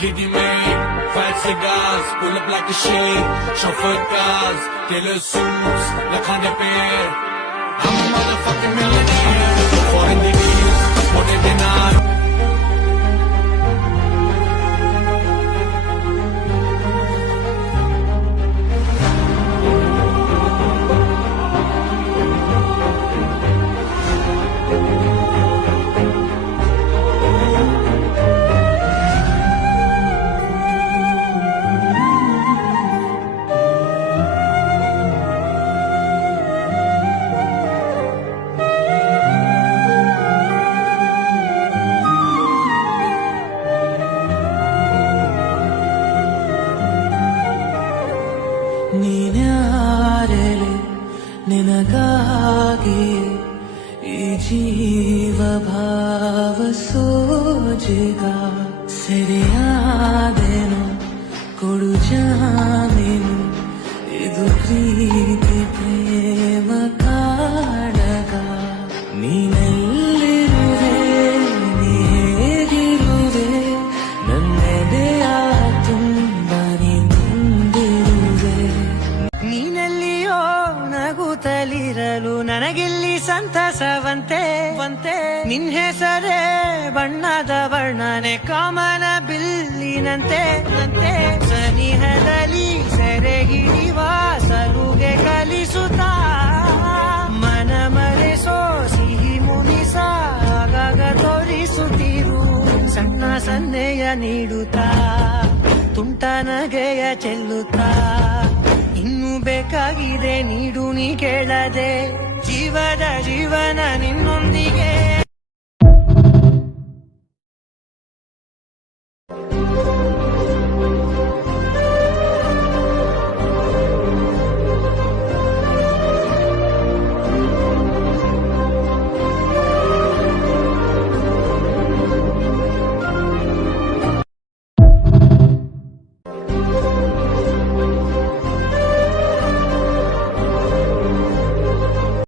GD made, 5 cigars, pull up like a shade. Chauffeur cars, tailor suits, le khane pe. I'm a motherfucking millionaire. Foreign degrees, money dinar. ನೀನ್ಯಾರೆಲೆ ನಿನಗಾಗಿ ಈ ಜೀವ ಭಾವ ಸೋಜಿಗ ಸೆರೆಯಾದೆನು ಕೊಡು ಜಾಮೀನು ಇದು ಪ್ರೀತಿ ಪ್ರೇಮ ಕಾಡಗ ನೀನೆಲ್ಲಿರುವೆ ನೀ ಹೇಗಿರುವೆ ನನ್ನೆದೆಯ ತುಂಬ ನೀನೆಲ್ಲಿಯೋ ನಗುತ್ತಲಿರಲು ನನಗಿಲ್ಲಿ ಸಂತಸವಂತೆ ನಿನ್ ಹೆಸರೇ ಬಣ್ಣದ ವರ್ಣನೆ ಕಾಮನ ಬಿಲ್ಲಿನಂತೆ ಸನಿಹದಲ್ಲಿ ಸೆರೆ ಹಿಡಿವ ಸಲುಗೆ ಕಲಿಸುತ್ತಾ ಮನ ಮರೆಸೋ ಸಿಹಿ ಮುನಿಸ ಆಗಾಗ ತೋರಿಸುತ್ತಿರು ಸಣ್ಣ ಸನ್ನೆಯ ನೀಡುತ್ತಾ ತುಂಟ ನಗೆಯ ಚೆಲ್ಲುತ್ತಾ ಇನ್ನು ಬೇಕಾಗಿದೆ ನೀಡು ನೀ ಕೇಳದೆ ಜೀವನ ನಿನ್ನೊಂದಿಗೆ